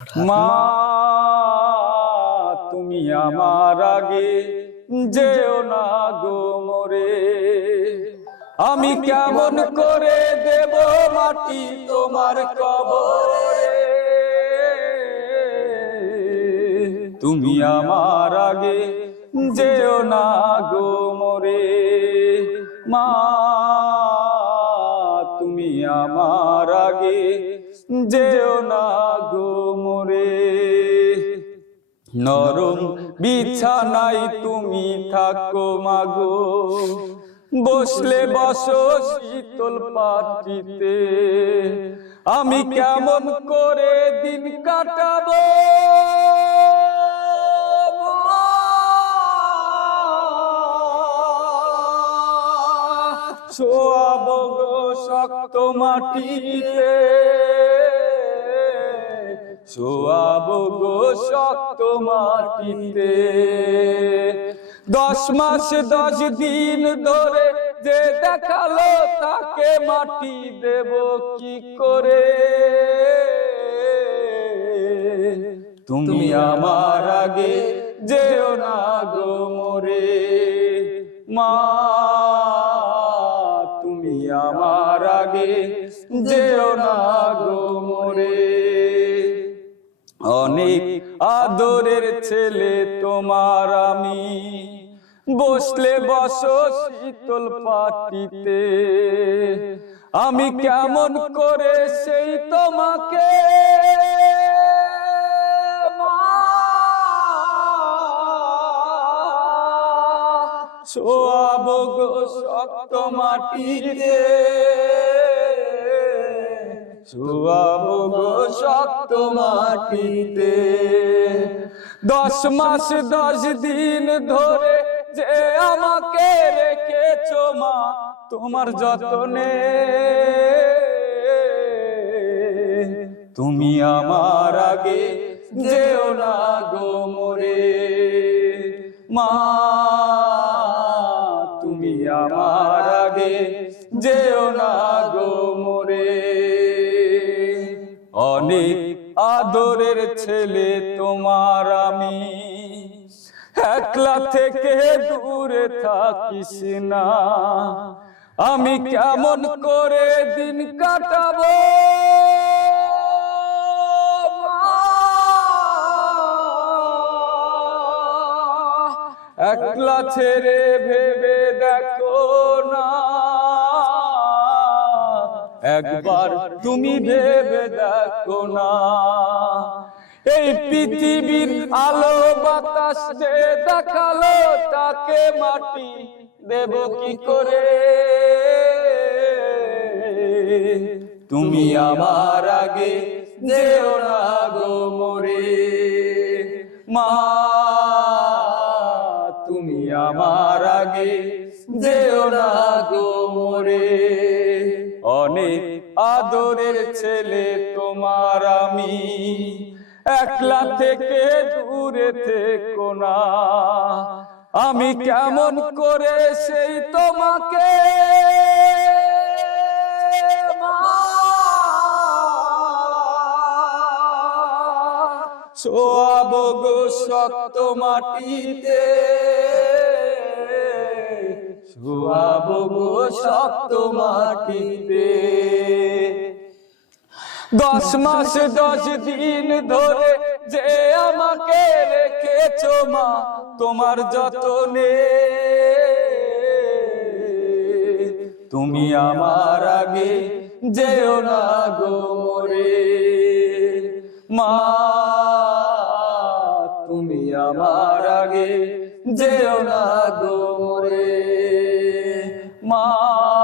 মা তুমি আমার আগে যেও না গো মোরে। আমি কেমন করে দেব মাটি তোমার কবরে? তুমি আমার আগে যেও না গো মোরে। মা তুমি আমার আগে যেও না গো মোরে। নরম বিছানায় তুমি থাকো মাগো। বসলে বসো শীতল পাটিতে আমি কেমন করে দিন কাটাবো? ছোয়াব শক্ত মাটিতে। ছোয়াব গো শক্ত মাটিতে। দশ মাস, দশ দিন ধরে যে দেখাল তাকে মাটি দেব কি করে? তুমি আমার আগে যেও না গো মোরে। মা আমার আগে যেও না গো মোরে। অনেক আদরের ছেলে তোমার আমি। বসলে বসো শীতল পাটিতে। আমি কেমন করে সেই তোমাকে ছোয়াব গো শক্ত মাটিতে। ছোয়াব গো শক্ত মাটিতে। দশ মাস, দশ দিন ধরে যে আমাকে রেখেছো মা, তোমার যতনে। তুমি আমার আগে যেও না গো মোরে। মা যেও না গো মোরে। অনেক আদরের ছেলে তোমার আমি। একলা থেকে দূরে থাকিস না। আমি কেমন করে দিন কাটাবো? একলা ছেড়ে ভেবে দেখো না। একবার তুমি ভেবে দেখো না। এই পৃথিবীর আলো বাতাস দেখাল, তাকে মাটি দেব কি করে? তুমি আমার আগে যেও না গো মোরে। মা, তুমি আমার আগে যেও না গো অনেক আদরের ছেলে তোমার আমি। একলা থেকে দূরে থেকো না। আমি কেমন করে সেই তোমাকে ছোয়াব গো শক্ত মাটিতে। দশ মাস, দশ দিন ধরে যে আমাকে রেখেছো মা, তোমার যতনে। তুমি আমার আগে যেও না গো মোরে। মা, তুমি আমার আগে যেও না গো মোরে